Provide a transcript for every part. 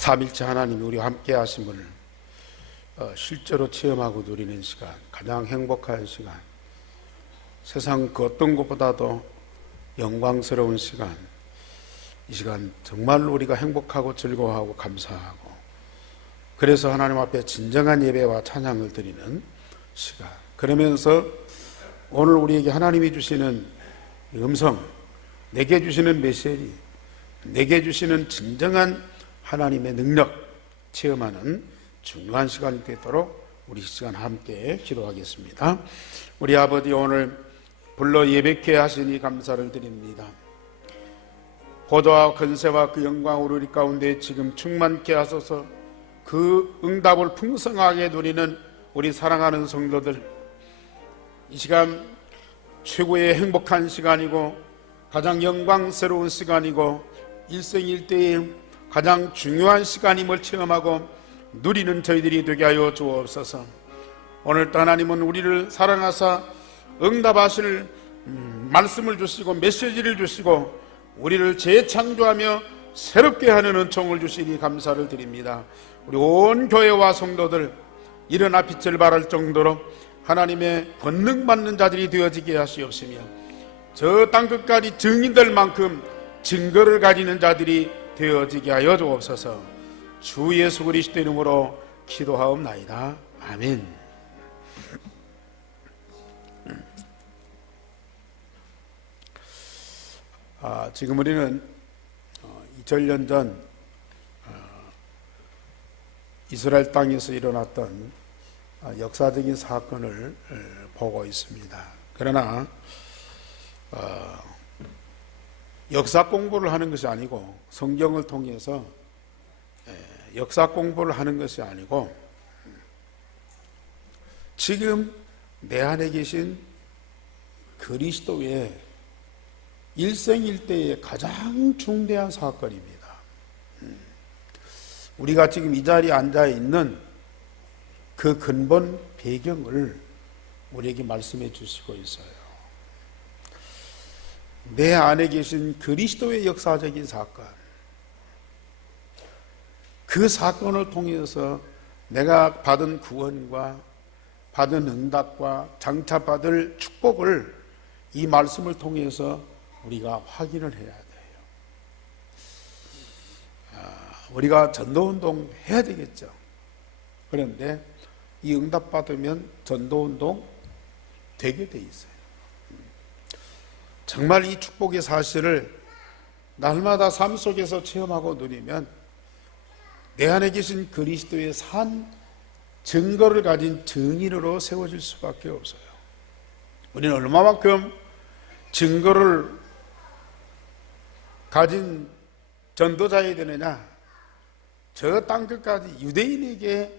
삼일째 하나님이 우리와 함께 하심을 실제로 체험하고 누리는 시간, 가장 행복한 시간, 세상 그 어떤 것보다도 영광스러운 시간, 이 시간 정말로 우리가 행복하고 즐거워하고 감사하고, 그래서 하나님 앞에 진정한 예배와 찬양을 드리는 시간. 그러면서 오늘 우리에게 하나님이 주시는 음성, 내게 주시는 메시지, 내게 주시는 진정한 하나님의 능력 체험하는 중요한 시간이 되도록 우리 시간 함께 기도하겠습니다. 우리 아버지, 오늘 불러 예배케 하시니 감사를 드립니다. 보좌와 권세와 그 영광으로 우리 가운데 지금 충만케 하소서. 그 응답을 풍성하게 누리는 우리 사랑하는 성도들, 이 시간 최고의 행복한 시간이고 가장 영광스러운 시간이고 일생일대의 가장 중요한 시간임을 체험하고 누리는 저희들이 되게 하여 주옵소서. 오늘도 하나님은 우리를 사랑하사 응답하실 말씀을 주시고 메시지를 주시고 우리를 재창조하며 새롭게 하는 은총을 주시니 감사를 드립니다. 우리 온 교회와 성도들 일어나 빛을 발할 정도로 하나님의 권능받는 자들이 되어지게 하시옵시며, 저 땅끝까지 증인될 만큼 증거를 가지는 자들이 되어지게 하여 주옵소서. 주 예수 그리스도 이름으로 기도하옵나이다. 아멘. 지금 우리는 2000년 전 이스라엘 땅에서 일어났던 역사적인 사건을 보고 있습니다. 그러나 역사 공부를 하는 것이 아니고, 성경을 통해서 역사 공부를 하는 것이 아니고, 지금 내 안에 계신 그리스도의 일생일대의 가장 중대한 사건입니다. 우리가 지금 이 자리에 앉아 있는 그 근본 배경을 우리에게 말씀해 주시고 있어요. 내 안에 계신 그리스도의 역사적인 사건, 그 사건을 통해서 내가 받은 구원과 받은 응답과 장차받을 축복을 이 말씀을 통해서 우리가 확인을 해야 돼요. 우리가 전도운동 해야 되겠죠. 그런데 이 응답받으면 전도운동 되게 돼 있어요. 정말 이 축복의 사실을 날마다 삶 속에서 체험하고 누리면 내 안에 계신 그리스도의 산 증거를 가진 증인으로 세워질 수밖에 없어요. 우리는 얼마만큼 증거를 가진 전도자여야 되느냐? 저 땅끝까지 유대인에게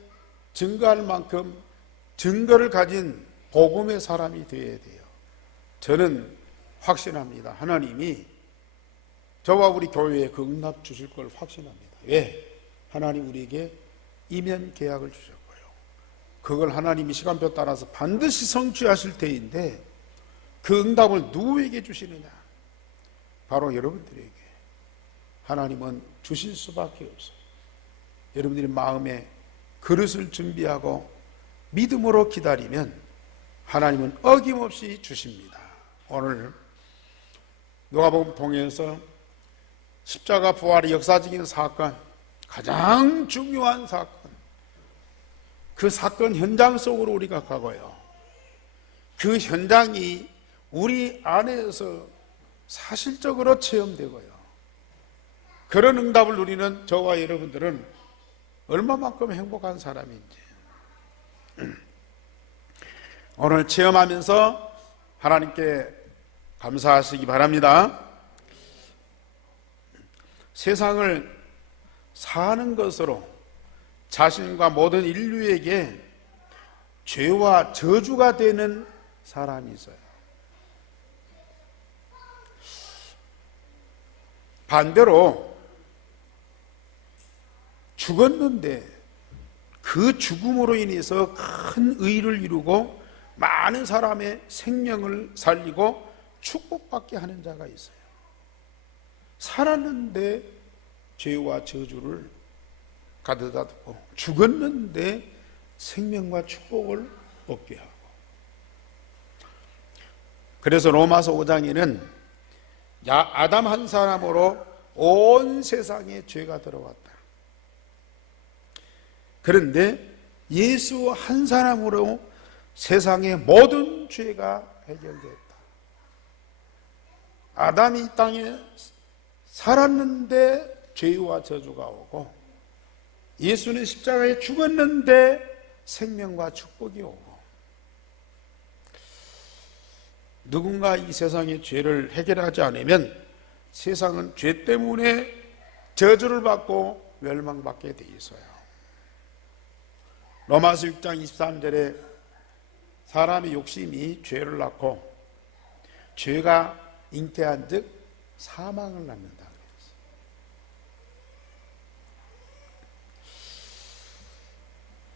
증거할 만큼 증거를 가진 복음의 사람이 되어야 돼요. 저는 확신합니다. 하나님이 저와 우리 교회에 그 응답 주실 걸 확신합니다. 왜? 하나님 우리에게 이면 계약을 주셨고요. 그걸 하나님이 시간표 따라서 반드시 성취하실 때인데, 그 응답을 누구에게 주시느냐? 바로 여러분들에게 하나님은 주실 수밖에 없어요. 여러분들이 마음에 그릇을 준비하고 믿음으로 기다리면 하나님은 어김없이 주십니다. 오늘 누가복음 통해서 십자가 부활의 역사적인 사건, 가장 중요한 사건, 그 사건 현장 속으로 우리가 가고요, 그 현장이 우리 안에서 사실적으로 체험되고요, 그런 응답을 누리는 저와 여러분들은 얼마만큼 행복한 사람인지 오늘 체험하면서 하나님께 감사하시기 바랍니다. 세상을 사는 것으로 자신과 모든 인류에게 죄와 저주가 되는 사람이 있어요. 반대로 죽었는데 그 죽음으로 인해서 큰 의를 이루고 많은 사람의 생명을 살리고 축복받게 하는 자가 있어요. 살았는데 죄와 저주를 가져다 두고 죽었는데 생명과 축복을 얻게 하고, 그래서 로마서 5장에는 아담 한 사람으로 온 세상에 죄가 들어왔다. 그런데 예수 한 사람으로 세상의 모든 죄가 해결됐다. 아담이 이 땅에 살았는데 죄와 저주가 오고, 예수는 십자가에 죽었는데 생명과 축복이 오고, 누군가 이 세상의 죄를 해결하지 않으면 세상은 죄 때문에 저주를 받고 멸망받게 돼 있어요. 로마서 6장 23절에 사람의 욕심이 죄를 낳고 죄가 잉태한 즉 사망을 낳는다.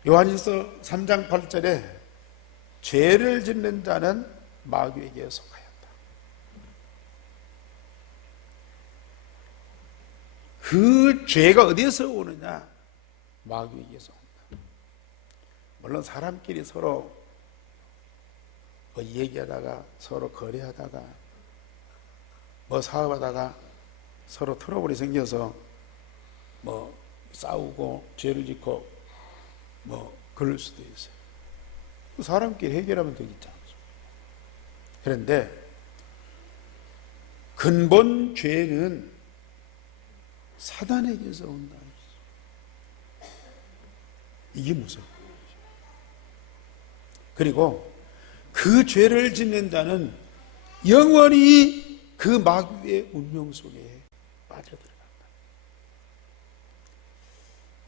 요한일서 3장 8절에 죄를 짓는 자는 마귀에게 속하였다. 그 죄가 어디에서 오느냐? 마귀에게서 온다. 물론 사람끼리 서로 뭐 얘기하다가, 서로 거래하다가, 뭐 사업하다가 서로 트러블이 생겨서 뭐 싸우고 죄를 짓고 뭐 그럴 수도 있어요. 사람끼리 해결하면 되겠지 않습니까? 그런데 근본 죄는 사단에게서 온다. 이게 무서워요. 그리고 그 죄를 짓는 자는 영원히 그 마귀의 운명 속에 빠져들어간다.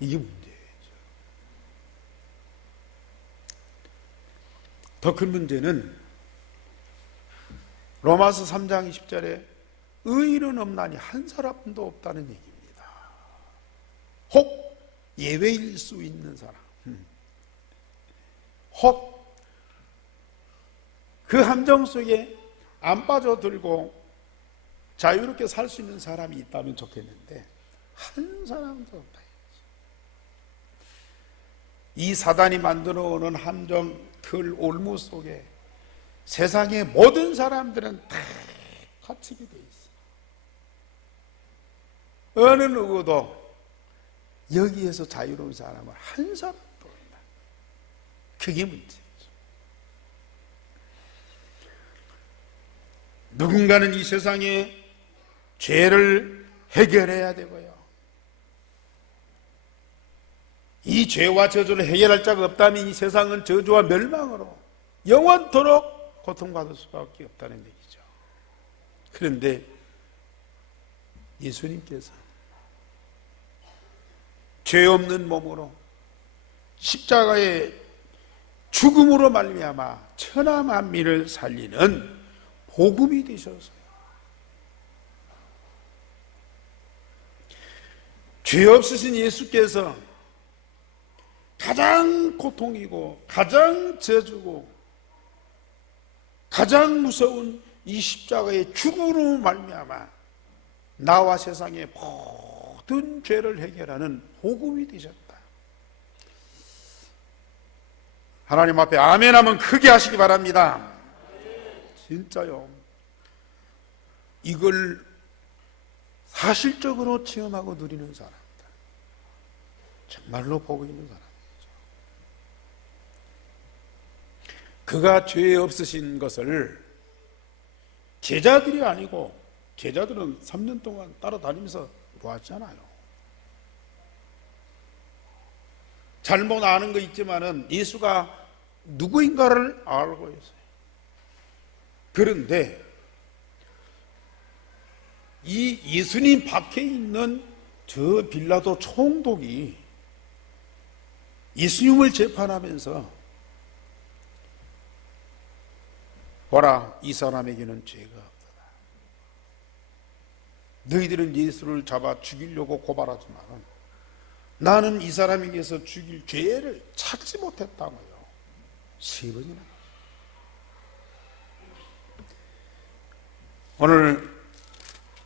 이게 문제예요. 더 큰 문제는 로마서 3장 20절에 의인은 없나니 한 사람도 없다는 얘기입니다. 혹 예외일 수 있는 사람, 혹 그 함정 속에 안 빠져들고 자유롭게 살 수 있는 사람이 있다면 좋겠는데 한 사람도 없다. 이 사단이 만들어 오는 함정, 틀, 올무 속에 세상의 모든 사람들은 다 갇히게 돼 있어. 어느 누구도 여기에서 자유로운 사람은 한 사람도 없다. 그게 문제죠. 누군가는 이 세상에 죄를 해결해야 되고요, 이 죄와 저주를 해결할 자가 없다면 이 세상은 저주와 멸망으로 영원토록 고통받을 수밖에 없다는 얘기죠. 그런데 예수님께서 죄 없는 몸으로 십자가의 죽음으로 말미암아 천하 만민을 살리는 복음이 되셨어요. 죄 없으신 예수께서 가장 고통이고 가장 저주고 가장 무서운 이 십자가의 죽음으로 말미암아 나와 세상의 모든 죄를 해결하는 복음이 되셨다. 하나님 앞에 아멘 하면 크게 하시기 바랍니다. 진짜요. 이걸 사실적으로 체험하고 누리는 사람들, 정말로 보고 있는 사람이죠. 그가 죄 없으신 것을 제자들이 아니고, 제자들은 3년 동안 따라다니면서 보았잖아요. 잘못 아는 거 있지만은 예수가 누구인가를 알고 있어요. 그런데 이 예수님 밖에 있는 저 빌라도 총독이 예수님을 재판하면서 보라, 이 사람에게는 죄가 없다. 너희들은 예수를 잡아 죽이려고 고발하지만 나는 이 사람에게서 죽일 죄를 찾지 못했다고요. 3번이나. 오늘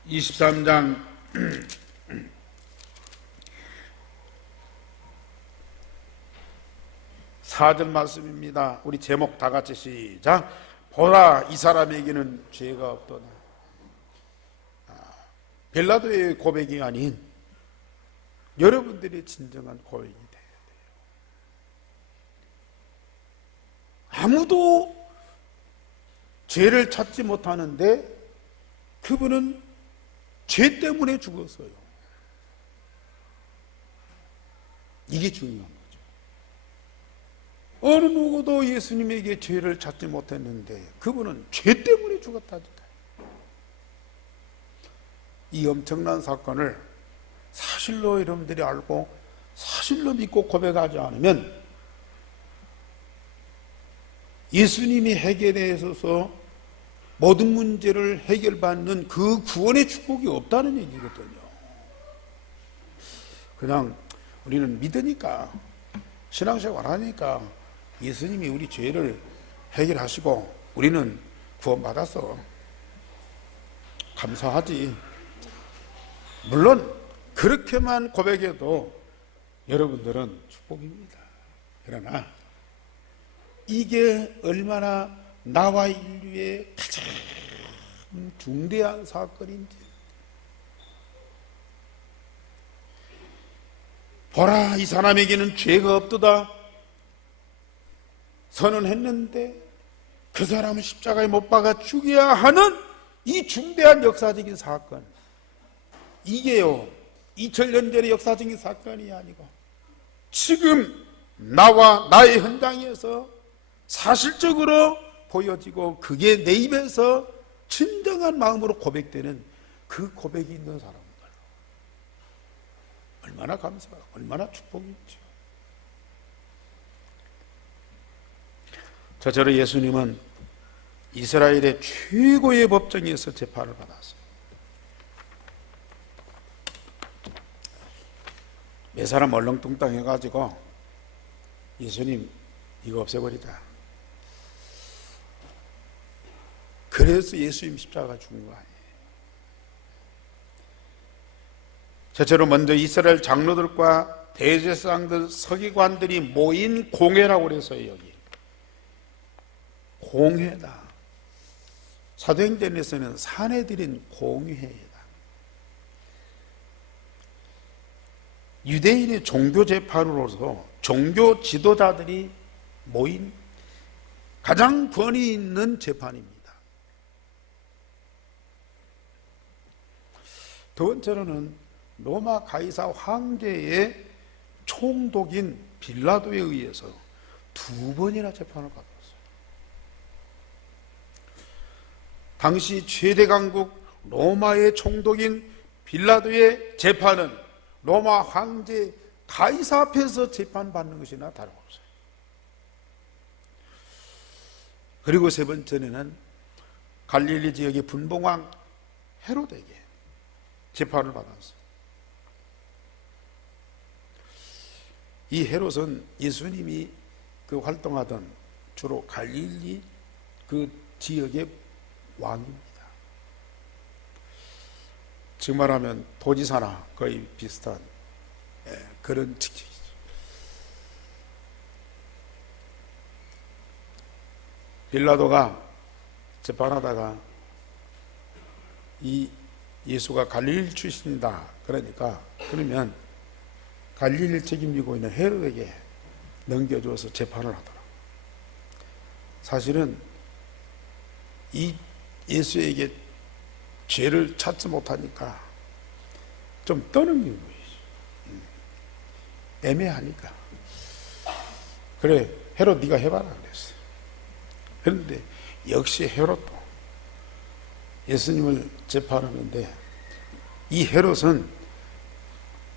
23장 4절 말씀입니다. 우리 제목 다 같이 시작. 보라, 이 사람에게는 죄가 없도다. 빌라도의 고백이 아닌 여러분들의 진정한 고백이 돼야 돼요. 아무도 죄를 찾지 못하는데 그분은 죄 때문에 죽었어요. 이게 중요한 거죠. 어느 누구도 예수님에게 죄를 찾지 못했는데 그분은 죄 때문에 죽었다니까요. 이 엄청난 사건을 사실로 여러분들이 알고 사실로 믿고 고백하지 않으면 예수님이 해결에 있어서 모든 문제를 해결받는 그 구원의 축복이 없다는 얘기거든요. 그냥 우리는 믿으니까, 신앙생활 하니까 예수님이 우리 죄를 해결하시고 우리는 구원받았어, 감사하지. 물론 그렇게만 고백해도 여러분들은 축복입니다. 그러나 이게 얼마나 나와 인류의 가장 중대한 사건인지, 보라, 이 사람에게는 죄가 없도다 선언했는데 그 사람은 십자가에 못 박아 죽여야 하는 이 중대한 역사적인 사건, 이게요 2000년 전의 역사적인 사건이 아니고 지금 나와 나의 현장에서 사실적으로 보여지고 그게 내 입에서 진정한 마음으로 고백되는 그 고백이 있는 사람들, 얼마나 감사하고 얼마나 축복이죠. 저처럼 예수님은 이스라엘의 최고의 법정에서 재판을 받았어요. 몇 사람 얼렁뚱땅 해가지고 예수님 이거 없애버리자, 그래서 예수님 십자가가 죽은 거 아니에요. 저처럼 먼저 이스라엘 장로들과 대제사장들, 서기관들이 모인 공회라고 그래서요. 여기 공회다. 사도행전에서는 사내들인 공회다. 유대인의 종교 재판으로서 종교 지도자들이 모인 가장 권위 있는 재판입니다. 두 번째로는 로마 가이사 황제의 총독인 빌라도에 의해서 2번이나 재판을 받았어요. 당시 최대 강국 로마의 총독인 빌라도의 재판은 로마 황제 가이사 앞에서 재판받는 것이나 다름없어요. 그리고 세 번째는 갈릴리 지역의 분봉왕 헤롯에게 재판을 받았어요. 이 헤롯은 예수님이 그 활동하던 주로 갈릴리 그 지역의 왕입니다. 지금 말하면 도지사나 거의 비슷한 그런 직책이죠. 빌라도가 재판하다가 이 예수가 갈릴리 출신이다 그러니까, 그러면 갈릴리를 책임지고 있는 헤롯에게 넘겨줘서 재판을 하더라. 사실은 이 예수에게 죄를 찾지 못하니까 좀 떠넘긴 거예요. 애매하니까. 그래, 헤롯 네가 해봐라 그랬어요. 그런데 역시 헤롯도 예수님을 재판하는데, 이 헤롯은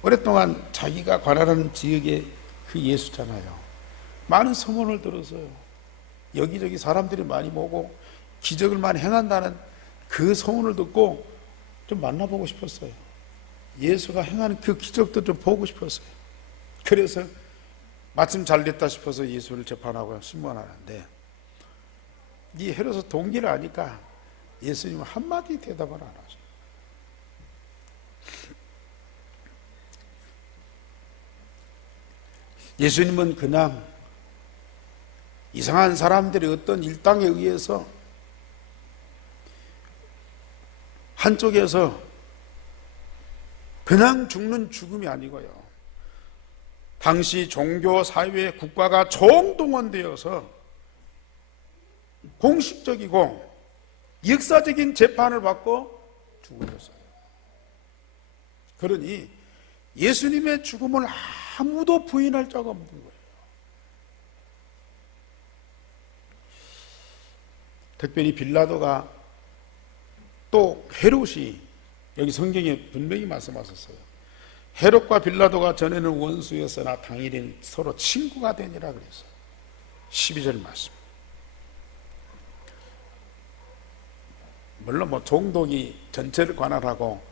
오랫동안 자기가 관할하는 지역의 그 예수잖아요. 많은 소문을 들었어요. 여기저기 사람들이 많이 모고 기적을 많이 행한다는 그 소문을 듣고 좀 만나보고 싶었어요. 예수가 행하는 그 기적도 좀 보고 싶었어요. 그래서 마침 잘 됐다 싶어서 예수를 재판하고 신문하는데, 이 헤롯의 동기를 아니까 예수님은 한마디 대답을 안 하죠. 예수님은 그냥 이상한 사람들이 어떤 일당에 의해서 한쪽에서 그냥 죽는 죽음이 아니고요, 당시 종교, 사회, 국가가 총동원되어서 공식적이고 역사적인 재판을 받고 죽으셨어요. 그러니 예수님의 죽음을 아무도 부인할 자가 없는 거예요. 특별히 빌라도가, 또 헤롯이, 여기 성경에 분명히 말씀하셨어요. 헤롯과 빌라도가 전에는 원수였으나 당일에는 서로 친구가 되니라 그랬어요. 12절 말씀. 물론 종독이 전체를 관할하고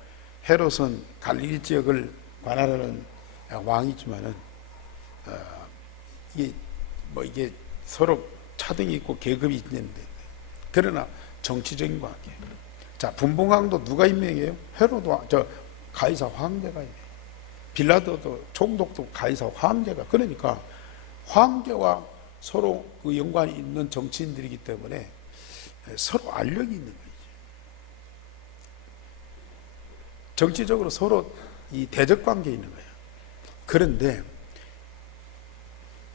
헤롯은 갈릴리 지역을 관할하는 왕이지만은 이게 서로 차등이 있고 계급이 있는데, 그러나 정치적인 관계. 자, 분봉왕도 누가 임명해요? 헤롯 왕, 가이사 황제가 임명. 빌라도도 총독도 가이사 황제가. 그러니까 황제와 서로 그 연관이 있는 정치인들이기 때문에 서로 알력이 있는 거예요. 정치적으로 서로 이 대적 관계에 있는 거예요. 그런데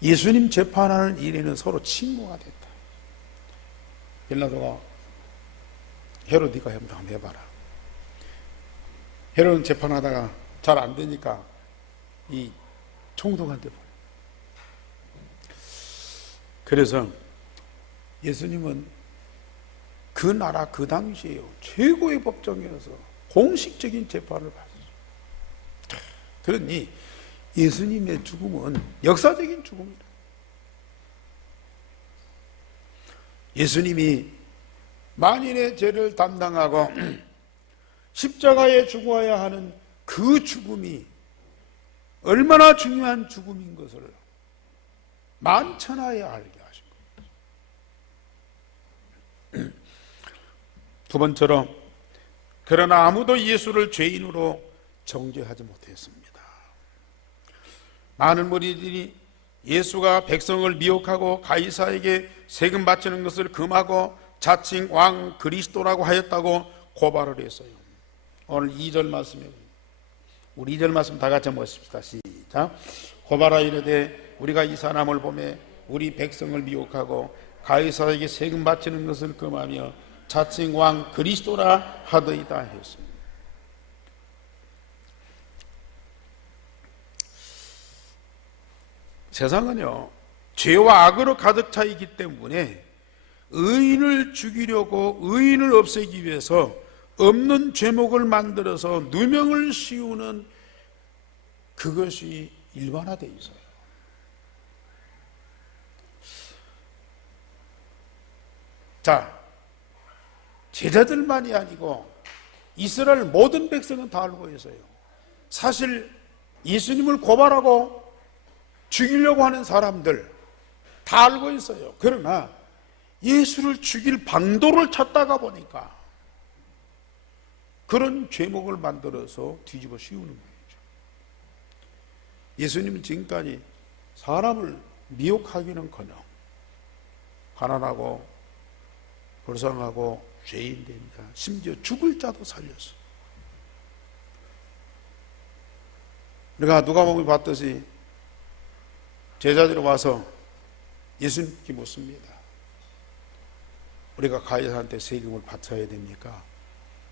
예수님 재판하는 일에는 서로 친구가 됐다. 빌라도가 헤롯, 네가 한번 해봐라. 헤롯은 재판하다가 잘 안 되니까 이 총독한테 보내. 그래서 예수님은 그 나라 그 당시에요, 최고의 법정에서 공식적인 재판을 받았어요. 그러니 예수님의 죽음은 역사적인 죽음이다. 예수님이 만인의 죄를 담당하고 십자가에 죽어야 하는 그 죽음이 얼마나 중요한 죽음인 것을 만천하에 알게 하신 거예요. 두 번째로, 그러나 아무도 예수를 죄인으로 정죄하지 못했습니다. 많은 무리들이 예수가 백성을 미혹하고 가이사에게 세금 바치는 것을 금하고 자칭 왕 그리스도라고 하였다고 고발을 했어요. 오늘 2절 말씀에, 우리 2절 말씀 다 같이 한번 보십시다. 시작. 고발하여 이르되 우리가 이 사람을 보매 우리 백성을 미혹하고 가이사에게 세금 바치는 것을 금하며 자칭 왕 그리스도라 하더이다 했습니다. 세상은요, 죄와 악으로 가득 차 있기 때문에 의인을 죽이려고, 의인을 없애기 위해서 없는 죄목을 만들어서 누명을 씌우는 그것이 일반화되어 있어요. 자, 제자들만이 아니고 이스라엘 모든 백성은 다 알고 있어요. 사실 예수님을 고발하고 죽이려고 하는 사람들 다 알고 있어요. 그러나 예수를 죽일 방도를 찾다가 보니까 그런 죄목을 만들어서 뒤집어 씌우는 거죠. 예수님은 지금까지 사람을 미혹하기는커녕 가난하고 불쌍하고 죄인입니다. 심지어 죽을 자도 살렸어. 우리가 누가복음에 봤듯이 제자들이 와서 예수님께 묻습니다. 우리가 가이사한테 세금을 바쳐야 됩니까?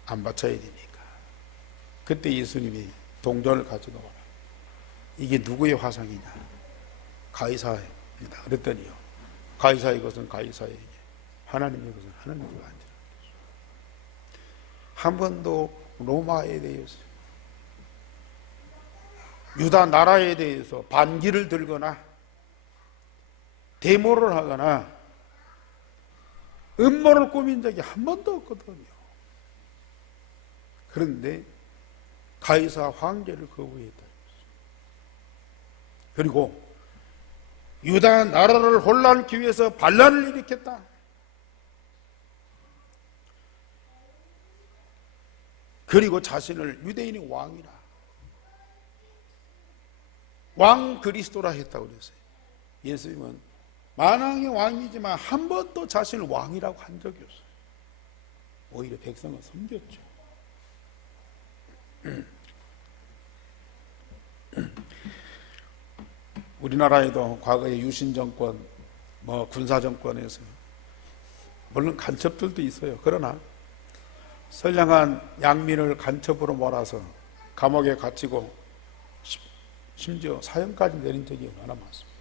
안 바쳐야 됩니까? 그때 예수님이 동전을 가지고 와라. 이게 누구의 화상이냐? 가이사입니다. 그랬더니요, 가이사의 것은 가이사에게, 하나님의 것은 하나님께 앉으라. 한 번도 로마에 대해서, 유다 나라에 대해서 반기를 들거나 데모를 하거나 음모를 꾸민 적이 한 번도 없거든요. 그런데 가이사 황제를 거부했다. 그리고 유다 나라를 혼란케 위해서 반란을 일으켰다. 그리고 자신을 유대인의 왕이라, 왕 그리스도라 했다고 그랬어요. 예수님은 만왕의 왕이지만 한 번도 자신을 왕이라고 한 적이 없어요. 오히려 백성을 섬겼죠. 우리나라에도 과거에 유신정권, 군사정권에서 물론 간첩들도 있어요. 그러나 선량한 양민을 간첩으로 몰아서 감옥에 갇히고 심지어 사형까지 내린 적이 얼마나 많습니까?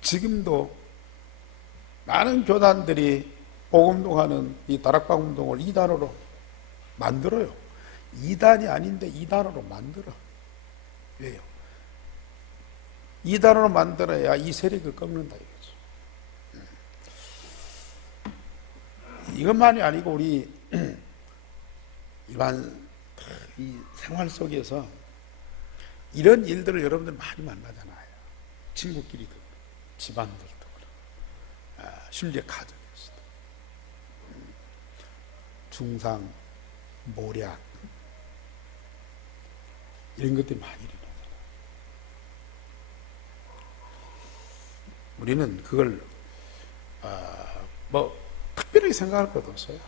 지금도 많은 교단들이 복음동하는 이 다락방 운동을 2단으로 만들어요. 2단이 아닌데 2단으로 만들어. 왜요? 2단으로 만들어야 이 세력을 꺾는다 이거죠. 이것만이 아니고 우리 일반 이 생활 속에서 이런 일들을 여러분들 많이 만나잖아요. 친구끼리도 집안들도 심지어 가정에서도 중상, 모략 이런 것들이 많이 일어나잖아요. 우리는 그걸 특별히 생각할 것도 없어요.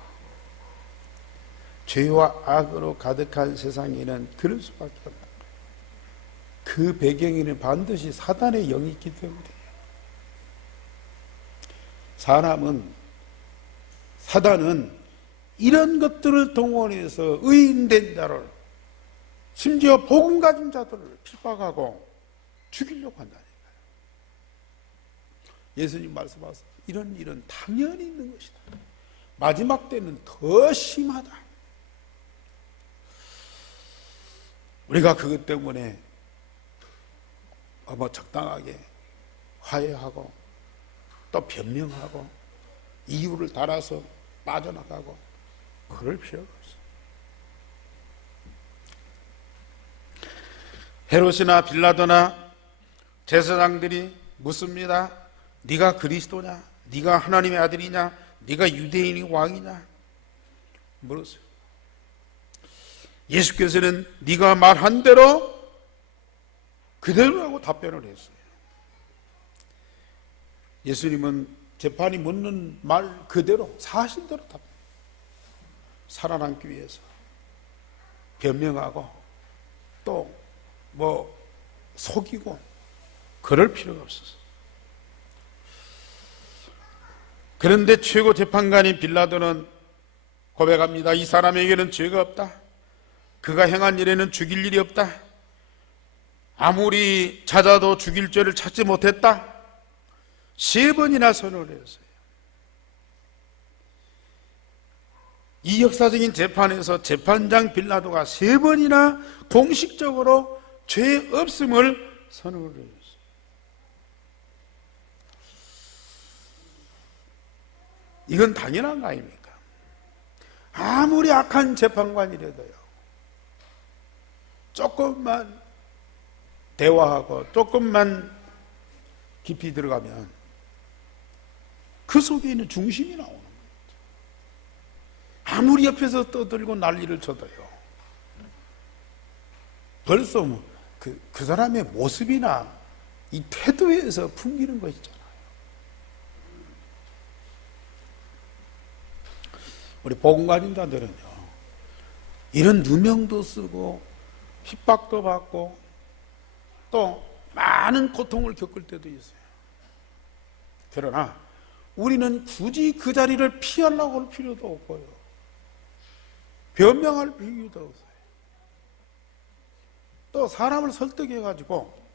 죄와 악으로 가득한 세상에는 그럴 수밖에 없다. 그 배경에는 반드시 사단의 영이 있기 때문에 사단은 이런 것들을 동원해서 의인된 자를 심지어 복음 가진 자들을 핍박하고 죽이려고 한다니까요. 예수님 말씀하셔서 이런 일은 당연히 있는 것이다. 마지막 때는 더 심하다. 우리가 그것 때문에 적당하게 화해하고 또 변명하고 이유를 달아서 빠져나가고 그럴 필요가 없어요. 헤롯이나 빌라도나 제사장들이 묻습니다. 네가 그리스도냐? 네가 하나님의 아들이냐? 네가 유대인이 왕이냐? 물었어요. 예수께서는 네가 말한 대로 그대로 하고 답변을 했어요. 예수님은 재판이 묻는 말 그대로 사실대로 답변. 살아남기 위해서 변명하고 또 속이고 그럴 필요가 없었어요. 그런데 최고 재판관인 빌라도는 고백합니다. 이 사람에게는 죄가 없다. 그가 행한 일에는 죽일 일이 없다. 아무리 찾아도 죽일 죄를 찾지 못했다. 3번이나 선언을 했어요. 이 역사적인 재판에서 재판장 빌라도가 3번이나 공식적으로 죄 없음을 선언을 했어요. 이건 당연한 거 아닙니까? 아무리 악한 재판관이라도요, 조금만 대화하고 조금만 깊이 들어가면 그 속에 있는 중심이 나오는 거예요. 아무리 옆에서 떠들고 난리를 쳐도요, 벌써 그 사람의 모습이나 이 태도에서 풍기는 거 있잖아요. 우리 복음가진자들은요, 이런 누명도 쓰고 핍박도 받고 또 많은 고통을 겪을 때도 있어요. 그러나 우리는 굳이 그 자리를 피하려고 할 필요도 없고요, 변명할 필요도 없어요. 또 사람을 설득해가지고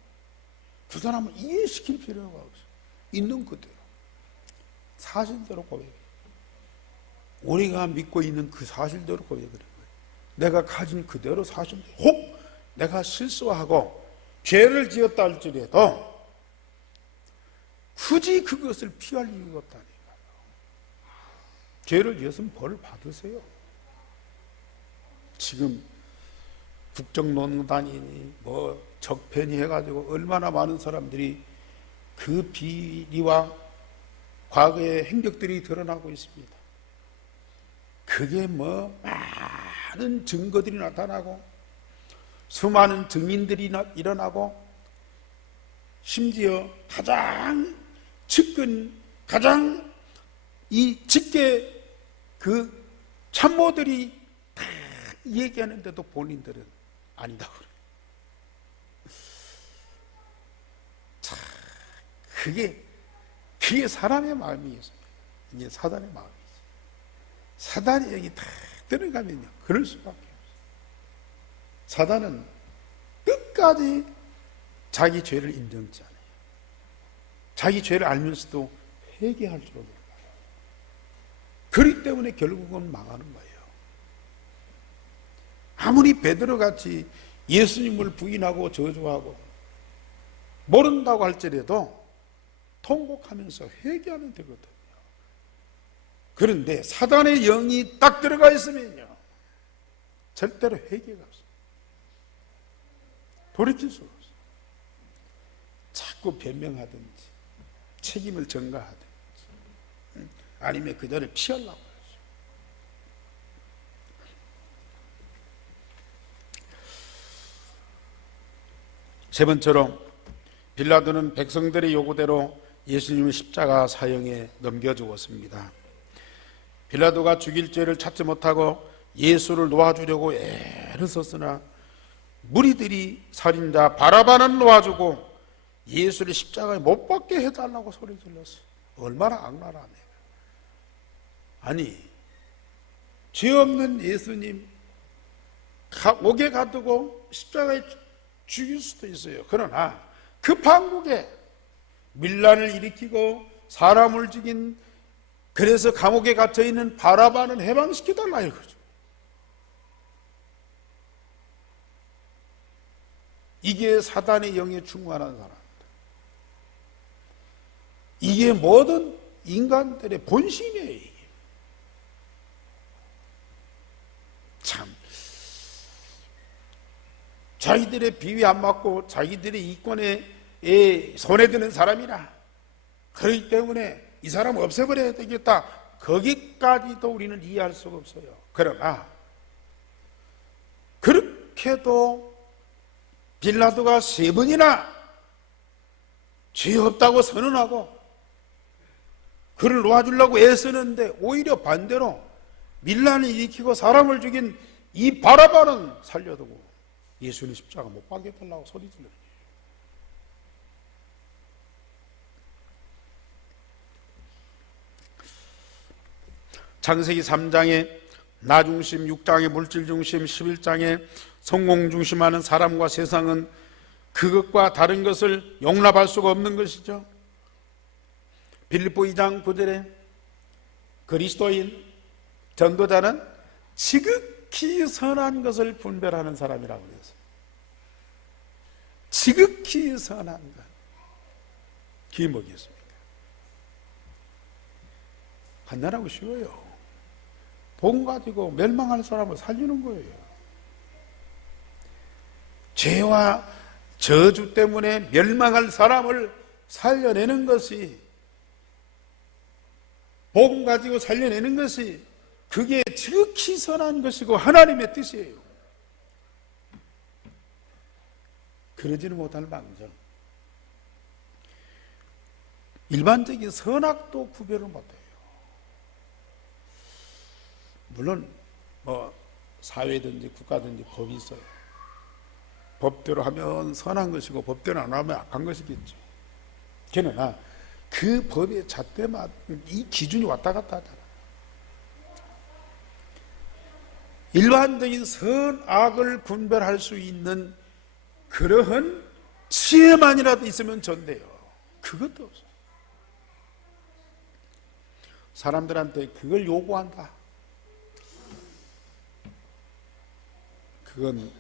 그 사람을 이해시킬 필요가 없어요. 있는 그대로 사실대로 고백해요. 우리가 믿고 있는 그 사실대로 고백을 해요. 내가 가진 그대로 사실대로, 혹 내가 실수하고 죄를 지었다 할지라도 굳이 그것을 피할 이유가 없다니까요. 죄를 지었으면 벌을 받으세요. 지금 국정농단이니 적폐니 해가지고 얼마나 많은 사람들이 그 비리와 과거의 행적들이 드러나고 있습니다. 그게 많은 증거들이 나타나고 수많은 증인들이 일어나고 심지어 가장 측근, 가장 이 직계 그 참모들이 다 얘기하는데도 본인들은 아니다고 그래요. 자, 그게 사람의 마음이었습니다. 이게 사단의 마음이지. 사단이 여기 다 들어가면요, 그럴 수밖에 없어요. 사단은 끝까지 자기 죄를 인정치 않아요. 자기 죄를 알면서도 회개할 줄을 몰라요. 그렇기 때문에 결국은 망하는 거예요. 아무리 베드로같이 예수님을 부인하고 저주하고 모른다고 할지라도 통곡하면서 회개하면 되거든요. 그런데 사단의 영이 딱 들어가 있으면요, 절대로 회개가 없어요. 돌이킬 수가 없어요. 자꾸 변명하든지 책임을 전가하든지 아니면 그들을 피하려고 하죠. 세 번째로 빌라도는 백성들의 요구대로 예수님을 십자가 사형에 넘겨주었습니다. 빌라도가 죽일 죄를 찾지 못하고 예수를 놓아주려고 애를 썼으나 무리들이 살인자 바라바는 놓아주고 예수를 십자가에 못 박게 해달라고 소리 질렀어요. 얼마나 악랄하네. 아니, 죄 없는 예수님 목에 가두고 십자가에 죽일 수도 있어요. 그러나 그 판국에 밀란을 일으키고 사람을 죽인, 그래서 감옥에 갇혀있는 바라바는 해방시켜달라 이거죠. 이게 사단의 영에 충만한 사람, 이게 모든 인간들의 본심이에요. 이게. 참, 자기들의 비위 안 맞고 자기들의 이권에 손에 드는 사람이라, 그렇기 때문에 이 사람 없애버려야 되겠다, 거기까지도 우리는 이해할 수가 없어요. 그러나 그렇게도 빌라도가 3번이나 죄 없다고 선언하고 그를 놓아주려고 애쓰는데 오히려 반대로 밀란을 일으키고 사람을 죽인 이 바라바는 살려두고 예수님 십자가 못 박게 해달라고 소리 질러요. 창세기 3장에 나중심, 6장에 물질중심, 11장에 성공중심하는 사람과 세상은 그것과 다른 것을 용납할 수가 없는 것이죠. 빌립보 2장 9절에 그리스도인 전도자는 지극히 선한 것을 분별하는 사람이라고 그랬어요. 지극히 선한 것. 그게 뭐겠습니까? 간단하고 쉬워요. 돈 가지고 멸망할 사람을 살리는 거예요. 죄와 저주 때문에 멸망할 사람을 살려내는 것이, 복음 가지고 살려내는 것이, 그게 지극히 선한 것이고 하나님의 뜻이에요. 그러지는 못할 망정 일반적인 선악도 구별을 못해요. 물론 사회든지 국가든지 법이 있어요. 법대로 하면 선한 것이고 법대로 안 하면 악한 것이겠죠. 그러나 그 법의 잣대만 이 기준이 왔다 갔다 하잖아. 일반적인 선악을 분별할 수 있는 그러한 지혜만이라도 있으면 좋은데요, 그것도 없어요. 사람들한테 그걸 요구한다, 그건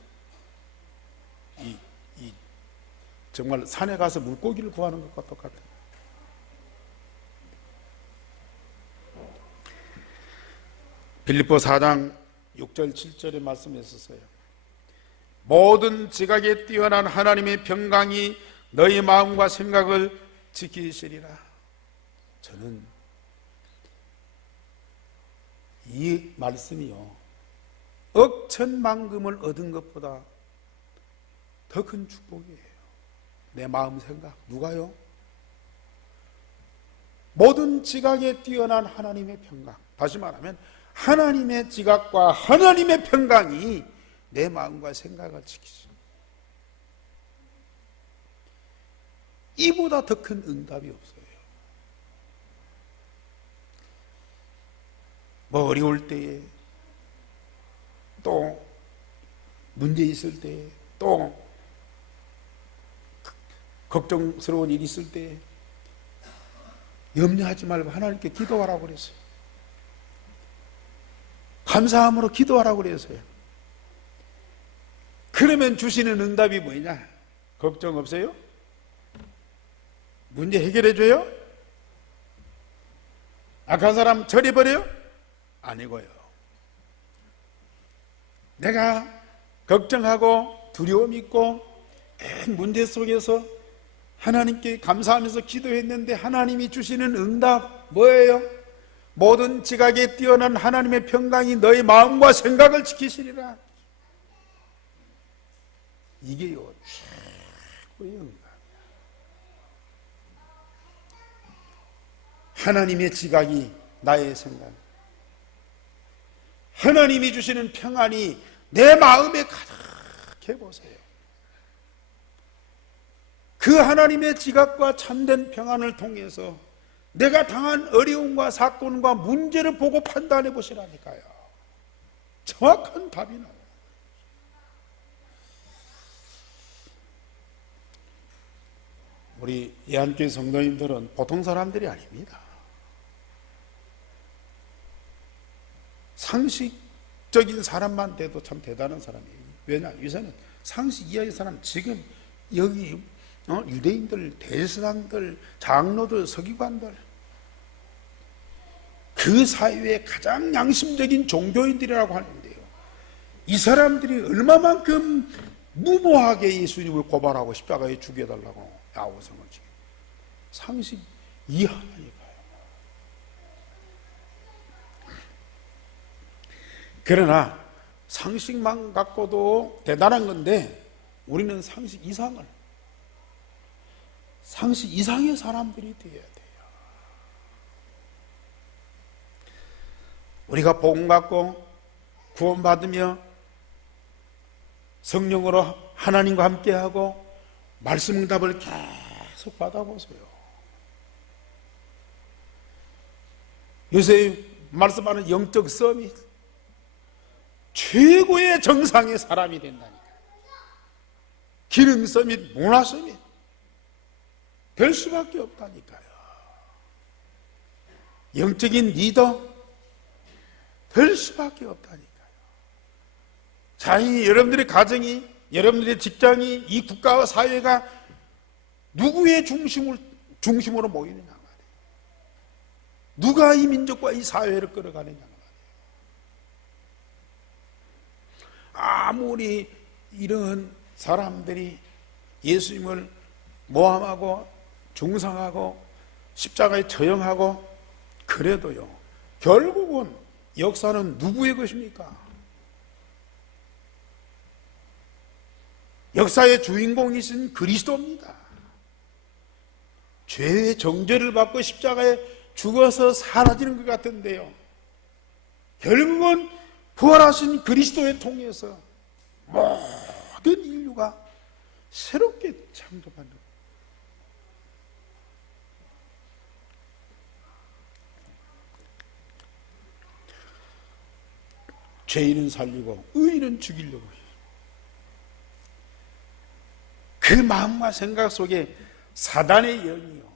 정말 산에 가서 물고기를 구하는 것과 똑같아요. 빌립보 4장 6절 7절의 말씀에 있었어요. 모든 지각에 뛰어난 하나님의 평강이 너희 마음과 생각을 지키시리라. 저는 이 말씀이요, 억천만금을 얻은 것보다 더 큰 축복이에요. 내 마음 생각. 누가요? 모든 지각에 뛰어난 하나님의 평강. 다시 말하면 하나님의 지각과 하나님의 평강이 내 마음과 생각을 지키죠. 이보다 더 큰 응답이 없어요. 뭐 어려울 때에, 또 문제 있을 때에, 또 걱정스러운 일이 있을 때에 염려하지 말고 하나님께 기도하라고 그랬어요. 감사함으로 기도하라고 그랬어요. 그러면 주시는 응답이 뭐냐? 걱정 없어요? 문제 해결해줘요? 악한 사람 처리해버려요? 아니고요. 내가 걱정하고 두려움 있고 큰 문제 속에서 하나님께 감사하면서 기도했는데 하나님이 주시는 응답 뭐예요? 모든 지각에 뛰어난 하나님의 평강이 너의 마음과 생각을 지키시리라. 이게요, 최고의 응답. 하나님의 지각이 나의 생각, 하나님이 주시는 평안이 내 마음에 가득해 보세요. 그 하나님의 지각과 참된 평안을 통해서 내가 당한 어려움과 사건과 문제를 보고 판단해 보시라니까요. 정확한 답이 나와요. 우리 예한교회 성도님들은 보통 사람들이 아닙니다. 상식적인 사람만 돼도 참 대단한 사람이에요. 왜냐? 요새는 상식 이하의 사람, 지금 여기 유대인들, 대제사장들, 장로들, 서기관들, 그 사회의 가장 양심적인 종교인들이라고 하는데요, 이 사람들이 얼마만큼 무모하게 예수님을 고발하고 십자가에 죽여달라고 야고성을 지금 상식 이하니까요. 그러나 상식만 갖고도 대단한 건데 우리는 상식 이상의 사람들이 되어야 돼요. 우리가 복음 갖고 구원받으며 성령으로 하나님과 함께하고 말씀 응답을 계속 받아보세요. 요새 말씀하는 영적 서밋, 최고의 정상의 사람이 된다니까. 기능 서밋, 문화 서밋 될 수밖에 없다니까요. 영적인 리더 될 수밖에 없다니까요. 자신이, 여러분들의 가정이, 여러분들의 직장이, 이 국가와 사회가 누구의 중심으로 모이느냐 말이에요. 누가 이 민족과 이 사회를 끌어가느냐 말이에요. 아무리 이런 사람들이 예수님을 모함하고 중상하고 십자가에 처형하고 그래도요, 결국은 역사는 누구의 것입니까? 역사의 주인공이신 그리스도입니다. 죄의 정죄를 받고 십자가에 죽어서 사라지는 것 같은데요, 결국은 부활하신 그리스도에 통해서 모든 인류가 새롭게 창조받는 거예요. 죄인은 살리고 의인은 죽이려고 해요. 그 마음과 생각 속에 사단의 영이요,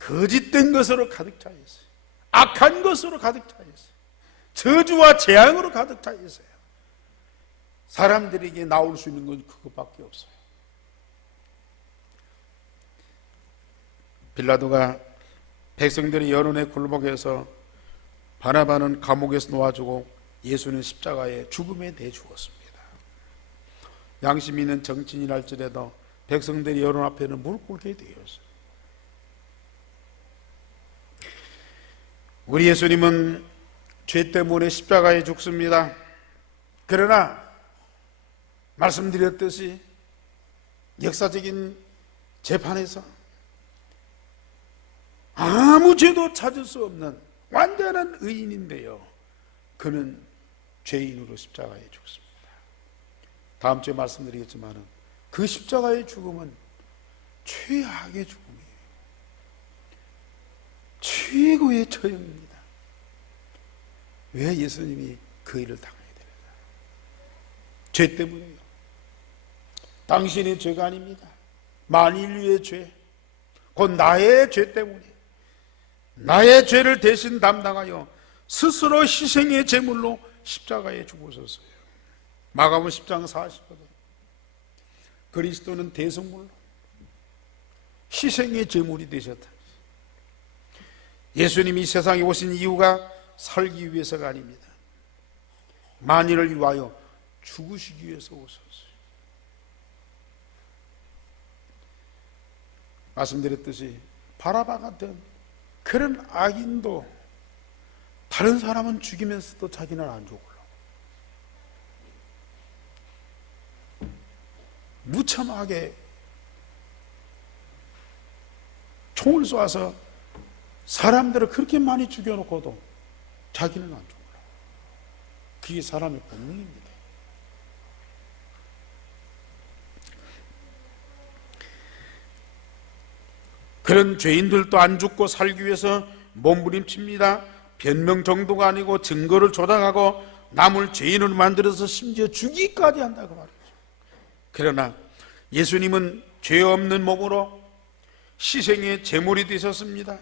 거짓된 것으로 가득 차 있어요. 악한 것으로 가득 차 있어요. 저주와 재앙으로 가득 차 있어요. 사람들에게 나올 수 있는 건 그것밖에 없어요. 빌라도가 백성들의 여론에 굴복해서 바나바는 감옥에서 놓아주고 예수는 십자가에 죽음에 내주었습니다. 양심 있는 정치인이랄지라도 백성들의 여론 앞에는 무릎 꿇게 되었어요. 우리 예수님은 죄 때문에 십자가에 죽습니다. 그러나 말씀드렸듯이 역사적인 재판에서 아무 죄도 찾을 수 없는 완전한 의인인데요, 그는 죄인으로 십자가에 죽습니다. 다음 주에 말씀드리겠지만 그 십자가의 죽음은 최악의 죽음이에요. 최고의 처형입니다. 왜 예수님이 그 일을 당해야 되는가? 죄 때문에요. 당신의 죄가 아닙니다. 만인류의 죄, 곧 나의 죄 때문에 나의 죄를 대신 담당하여 스스로 희생의 제물로 십자가에 죽으셨어요. 마가복음 10장 40절, 그리스도는 대속물로 희생의 제물이 되셨다. 예수님이 세상에 오신 이유가 살기 위해서가 아닙니다. 만인을 위하여 죽으시기 위해서 오셨어요. 말씀드렸듯이 바라바 같은 그런 악인도 다른 사람은 죽이면서도 자기는 안 죽으려고 무참하게 총을 쏘아서 사람들을 그렇게 많이 죽여놓고도 자기는 안 죽으려고. 그게 사람의 본능입니다. 그런 죄인들도 안 죽고 살기 위해서 몸부림칩니다. 변명 정도가 아니고 증거를 조작하고 남을 죄인으로 만들어서 심지어 죽이기까지 한다고 말이죠. 그러나 예수님은 죄 없는 몸으로 희생의 제물이 되셨습니다.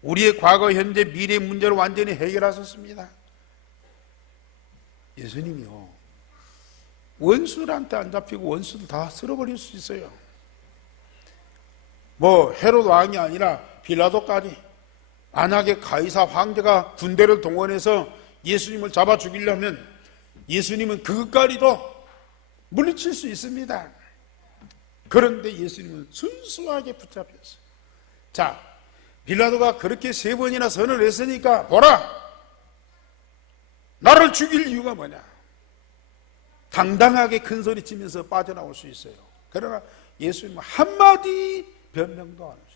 우리의 과거, 현재, 미래 문제를 완전히 해결하셨습니다. 예수님이요, 원수들한테 안 잡히고 원수들 다 쓸어버릴 수 있어요. 뭐 헤롯 왕이 아니라 빌라도까지, 만약에 가이사 황제가 군대를 동원해서 예수님을 잡아 죽이려면 예수님은 그것까지도 물리칠 수 있습니다. 그런데 예수님은 순수하게 붙잡혔어요. 자, 빌라도가 그렇게 3번이나 선을 했으니까 보라, 나를 죽일 이유가 뭐냐? 당당하게 큰 소리 치면서 빠져나올 수 있어요. 그러나 예수님은 한마디 변명도 안 하셨어요.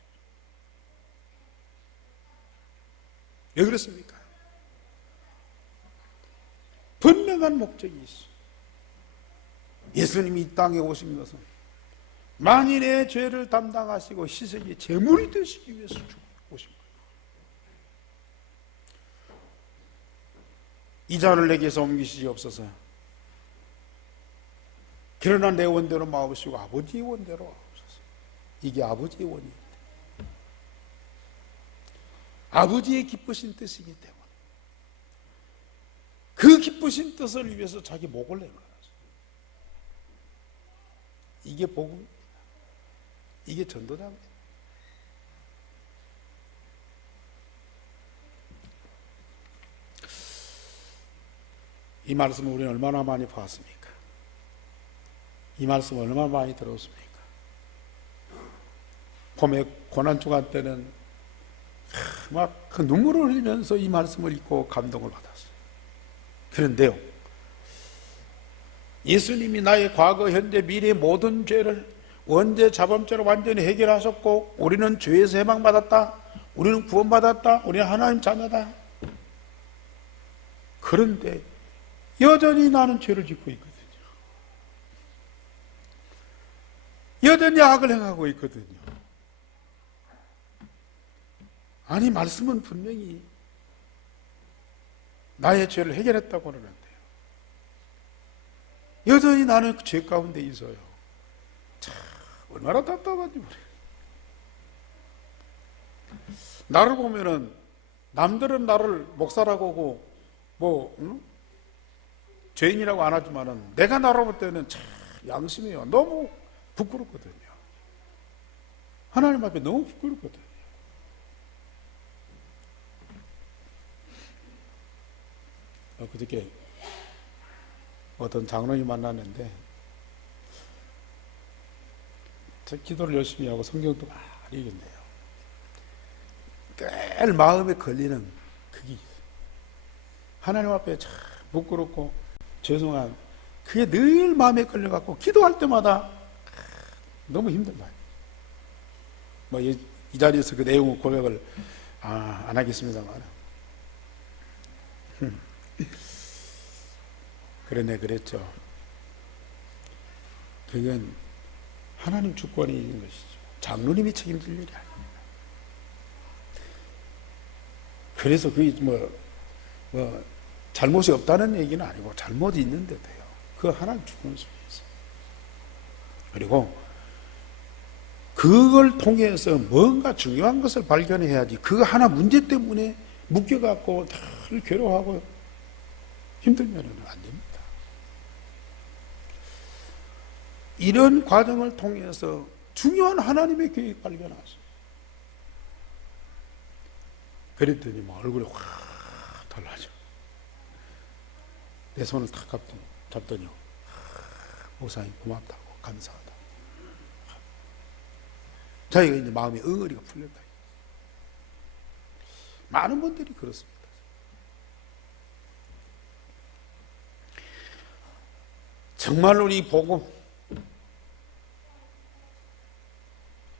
왜 그렇습니까? 분명한 목적이 있어요. 예수님이 이 땅에 오신 것은 만인의 죄를 담당하시고 희생의 제물이 되시기 위해서 오신 거예요. 이 잔을 내게서 옮기시옵소서. 그러나 내 원대로 마옵시고 아버지의 원대로 하옵소서. 이게 아버지의 원입니다. 아버지의 기쁘신 뜻이기 때문에 그 기쁘신 뜻을 위해서 자기 목을 낸 거예요. 이게 복음입니다. 이게 전도자입니다. 이 말씀을 우리는 얼마나 많이 봤습니까? 이 말씀을 얼마나 많이 들었습니까? 봄에 고난주간 때는 막 그 눈물을 흘리면서 이 말씀을 읽고 감동을 받았어요. 그런데요, 예수님이 나의 과거, 현재, 미래의 모든 죄를 원죄, 자범죄로 완전히 해결하셨고 우리는 죄에서 해방받았다, 우리는 구원받았다, 우리는 하나님 자녀다. 그런데 여전히 나는 죄를 짓고 있거든요. 여전히 악을 행하고 있거든요. 아니, 말씀은 분명히 나의 죄를 해결했다고 그러는데요, 여전히 나는 죄 가운데 있어요. 참 얼마나 답답한지 모르겠어요. 나를 보면은 남들은 나를 목사라고 하고 죄인이라고 안 하지만은 내가 나를 볼 때는 참 양심이요, 너무 부끄럽거든요. 하나님 앞에 너무 부끄럽거든요. 그저께 어떤 장로님 만났는데 저 기도를 열심히 하고 성경도 많이 읽는데요, 늘 마음에 걸리는 그게 있어요. 하나님 앞에 참 부끄럽고 죄송한 그게 늘 마음에 걸려갖고 기도할 때마다 너무 힘들다. 뭐 이 자리에서 그 내용 고백을 안 하겠습니다만 그러네 그랬죠. 그건 하나님 주권이 있는 것이죠. 장로님이 책임질 일이 아닙니다. 그래서 그게 뭐 잘못이 없다는 얘기는 아니고 잘못이 있는데도요. 그 하나님 주권 속에서. 그리고 그걸 통해서 뭔가 중요한 것을 발견해야지 그 하나 문제 때문에 묶여갖고 늘 괴로워하고 힘들면 안 됩니다. 이런 과정을 통해서 중요한 하나님의 계획 발견하세요. 그랬더니 막 얼굴이 확 달라져. 내 손을 탁 잡더니 목사님 고맙다고 감사하다. 자기가 이제 마음이 응어리가 풀렸다. 많은 분들이 그렇습니다. 정말로 이 복음,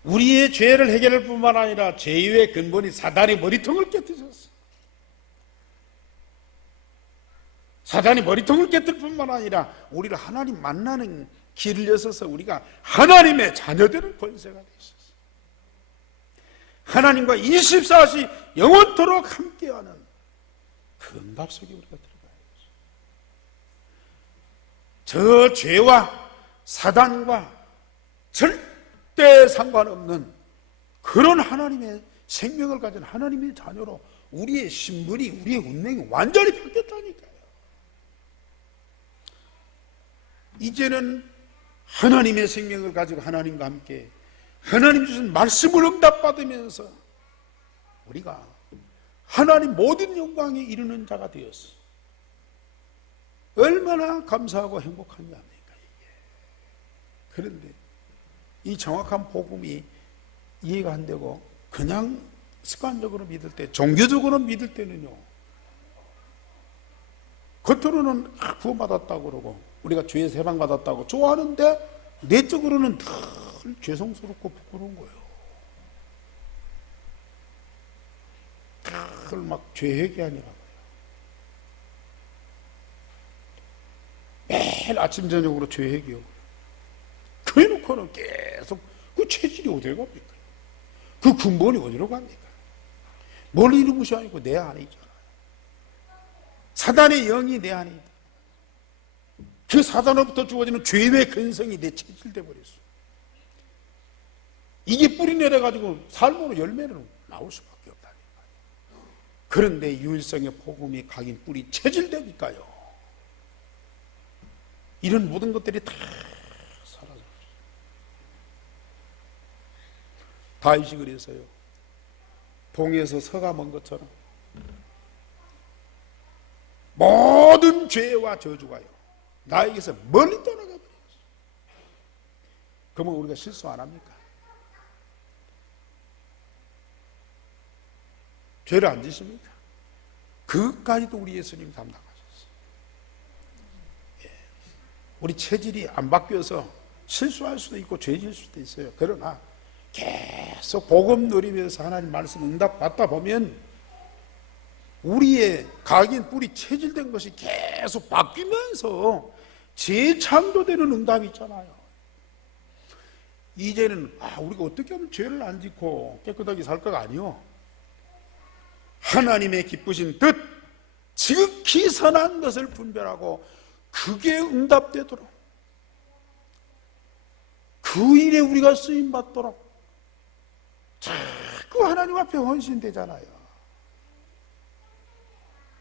우리의 죄를 해결할 뿐만 아니라 죄의 근본이 사단의 머리통을 깨뜨렸어. 사단이 머리통을 깨뜨릴 뿐만 아니라 우리를 하나님 만나는 길을 여서서 우리가 하나님의 자녀되는 권세가 돼 있었어. 하나님과 24시 영원토록 함께하는 그 응답 속에 우리가 들어가야죠. 저 죄와 사단과 절대 상관없는 그런 하나님의 생명을 가진 하나님의 자녀로 우리의 신분이, 우리의 운명이 완전히 바뀌었다니까요. 이제는 하나님의 생명을 가지고 하나님과 함께 하나님 주신 말씀을 응답받으면서 우리가 하나님 모든 영광에 이르는 자가 되었어. 얼마나 감사하고 행복한지 압니까? 이게. 그런데 이 정확한 복음이 이해가 안 되고 그냥 습관적으로 믿을 때, 종교적으로 믿을 때는요, 겉으로는 구원받았다고 그러고 우리가 죄에서 해방받았다고 좋아하는데 내적으로는 늘 죄송스럽고 부끄러운 거예요. 늘 막 죄회개하니라고요. 매일 아침 저녁으로 죄회개하고요. 그래놓고는 계속 그 체질이 어디로 갑니까? 그 근본이 어디로 갑니까? 뭘 이루는 것이 아니고 내 안에 있잖아요. 사단의 영이 내 안에 있다. 그 사단으로부터 주어지는 죄의 근성이 내 체질돼 버렸어. 이게 뿌리 내려가지고 삶으로 열매는 나올 수밖에 없다니까요. 그런데 유일성의 복음이 각인 뿌리 체질되니까요. 이런 모든 것들이 다 사라져요. 다윗이 그래서요, 동에서 서가 먼 것처럼 모든 죄와 저주가요 나에게서 멀리 떠나가 버렸어요. 그러면 우리가 실수 안 합니까? 죄를 안 지십니까? 그것까지도 우리 예수님 담당하셨어요. 예. 우리 체질이 안 바뀌어서 실수할 수도 있고 죄질 수도 있어요. 그러나 계속 복음 누리면서 하나님 말씀 응답 받다 보면 우리의 각인 뿌리 체질된 것이 계속 바뀌면서 재창조되는 응답이 있잖아요. 이제는 우리가 어떻게 하면 죄를 안 짓고 깨끗하게 살까가 아니요, 하나님의 기쁘신 뜻, 지극히 선한 것을 분별하고 그게 응답되도록, 그 일에 우리가 쓰임받도록 자꾸 하나님 앞에 헌신되잖아요.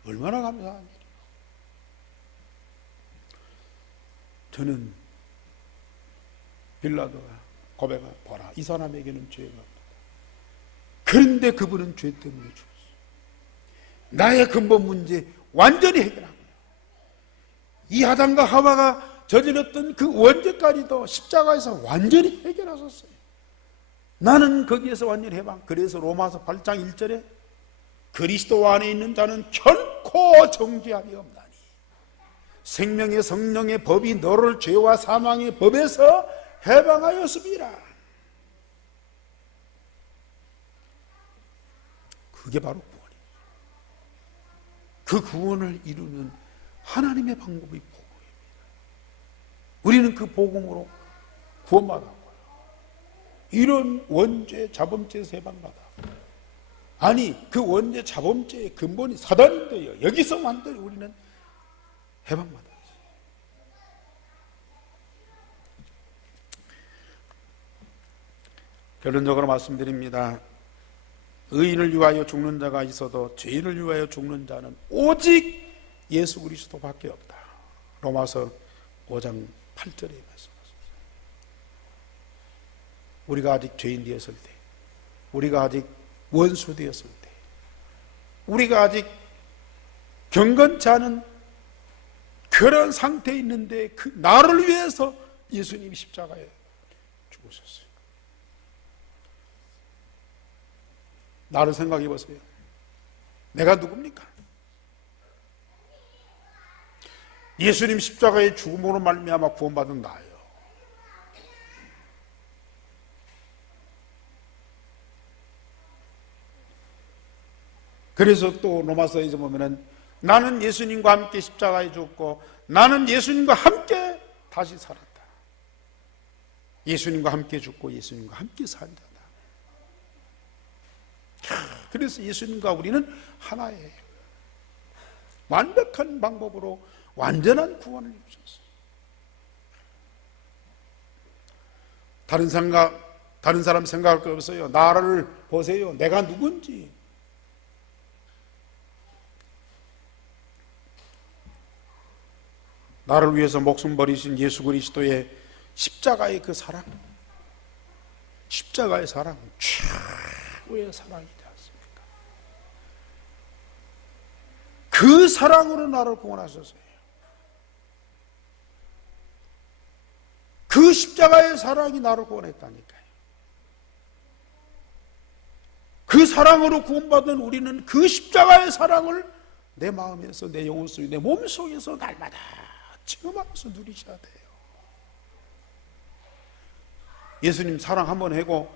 얼마나 감사한 일이에요. 저는 빌라도가 고백하, 보라, 이 사람에게는 죄가 없다. 그런데 그분은 죄 때문에 죽었어요. 나의 근본 문제 완전히 해결하고요. 이 아담과 하와가 저질렀던 그 원죄까지도 십자가에서 완전히 해결하셨어요. 나는 거기에서 완전히 해방. 그래서 로마서 8장 1절에 그리스도 안에 있는 자는 결코 정죄함이 없나니 생명의 성령의 법이 너를 죄와 사망의 법에서 해방하였습니다. 그게 바로 구원입니다. 그 구원을 이루는 하나님의 방법이 복음입니다. 우리는 그 복음으로 구원받았고요. 이런 원죄, 자범죄에서 해방받아. 아니, 그 원죄, 자범죄의 근본이 사단인데요. 여기서 완전히 우리는 해방받았어요. 결론적으로 말씀드립니다. 의인을 위하여 죽는 자가 있어도 죄인을 위하여 죽는 자는 오직 예수 그리스도밖에 없다. 로마서 5장 8절에 말씀하셨습니다. 우리가 아직 죄인 되었을 때, 우리가 아직 원수 되었을 때, 우리가 아직 경건치 않은 그런 상태에 있는데 그 나를 위해서 예수님이 십자가에 죽으셨어요. 나를 생각해 보세요. 내가 누굽니까? 예수님 십자가의 죽음으로 말미암아 구원받은 나예요. 그래서 또 로마서에서 보면은 나는 예수님과 함께 십자가에 죽고 나는 예수님과 함께 다시 살았다. 예수님과 함께 죽고 예수님과 함께 산다. 그래서 예수님과 우리는 하나예요. 완벽한 방법으로 완전한 구원을 이루셨어요. 다른 사람 생각할 거 없어요. 나를 보세요. 내가 누군지. 나를 위해서 목숨 버리신 예수 그리스도의 십자가의 그 사랑, 십자가의 사랑, 최고의 사랑이지 않습니까? 그 사랑으로 나를 구원하셨어요. 그 십자가의 사랑이 나를 구원했다니까요. 그 사랑으로 구원받은 우리는 그 십자가의 사랑을 내 마음에서, 내 영혼 속에, 내 몸 속에서 날마다 체험하면서 누리셔야 돼요. 예수님 사랑 한번 하고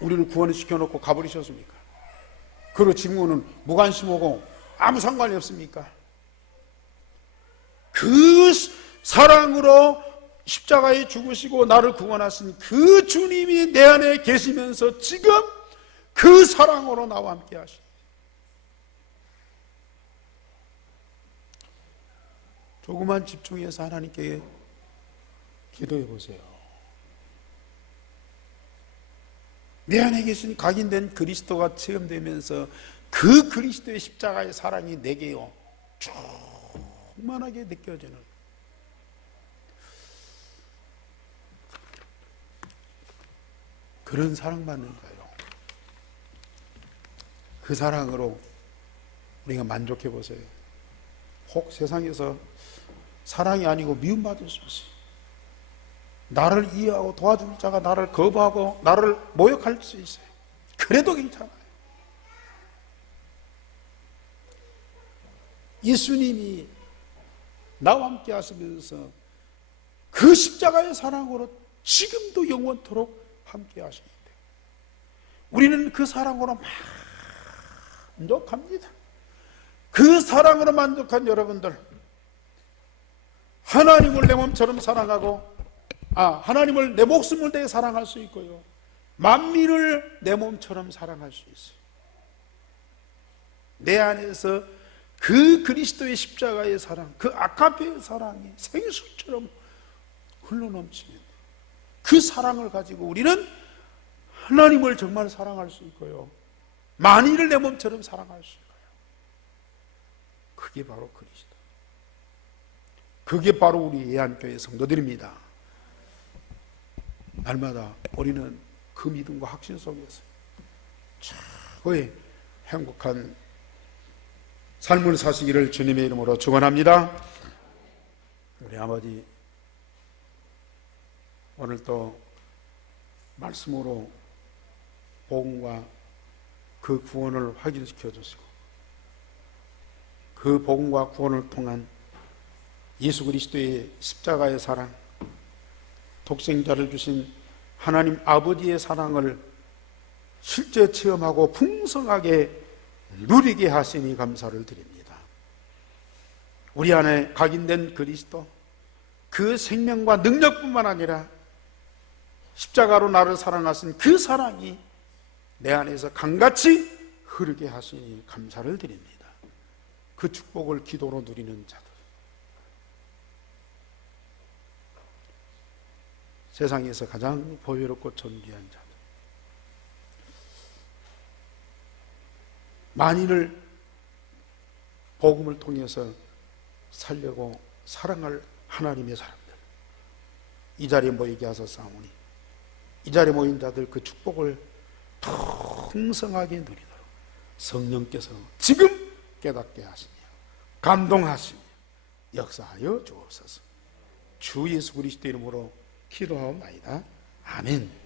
우리를 구원시켜놓고 가버리셨습니까? 그리고 지금은 무관심하고 아무 상관이 없습니까? 그 사랑으로 십자가에 죽으시고 나를 구원하신 그 주님이 내 안에 계시면서 지금 그 사랑으로 나와 함께 하시니 조금만 집중해서 하나님께 기도해 보세요. 내 안에 계신 각인된 그리스도가 체험되면서 그 그리스도의 십자가의 사랑이 내게요 충만하게 느껴지는 그런 사랑받는가요? 그 사랑으로 우리가 만족해 보세요. 혹 세상에서 사랑이 아니고 미움받을 수 있어요. 나를 이해하고 도와줄 자가 나를 거부하고 나를 모욕할 수 있어요. 그래도 괜찮아요. 예수님이 나와 함께 하시면서 그 십자가의 사랑으로 지금도 영원토록 함께 하시는데 우리는 그 사랑으로 만족합니다. 그 사랑으로 만족한 여러분들, 하나님을 내 몸처럼 사랑하고 하나님을 내 목숨을 다해 사랑할 수 있고요, 만민을 내 몸처럼 사랑할 수 있어요. 내 안에서 그 그리스도의 십자가의 사랑, 그 아가페의 사랑이 생수처럼 흘러넘치는 그 사랑을 가지고 우리는 하나님을 정말 사랑할 수 있고요, 만인을 내 몸처럼 사랑할 수 있고요. 그게 바로 그리스도, 그게 바로 우리 예한교회 성도들입니다. 날마다 우리는 그 믿음과 확신 속에서 최고의 행복한 삶을 사시기를 주님의 이름으로 축원합니다. 우리 아버지, 오늘 또 말씀으로 복음과 그 구원을 확인시켜 주시고 그 복음과 구원을 통한 예수 그리스도의 십자가의 사랑, 독생자를 주신 하나님 아버지의 사랑을 실제 체험하고 풍성하게 누리게 하시니 감사를 드립니다. 우리 안에 각인된 그리스도, 그 생명과 능력뿐만 아니라 십자가로 나를 사랑하신 그 사랑이 내 안에서 강같이 흐르게 하시니 감사를 드립니다. 그 축복을 기도로 누리는 자들, 세상에서 가장 보배롭고 존귀한 자들, 만인을 복음을 통해서 살려고 사랑할 하나님의 사람들, 이 자리에 모이게 하소서오니 이 자리에 모인 자들 그 축복을 풍성하게 누리도록 성령께서 지금 깨닫게 하시며 감동하시며 역사하여 주옵소서. 주 예수 그리스도 이름으로 기도하옵나이다. 아멘.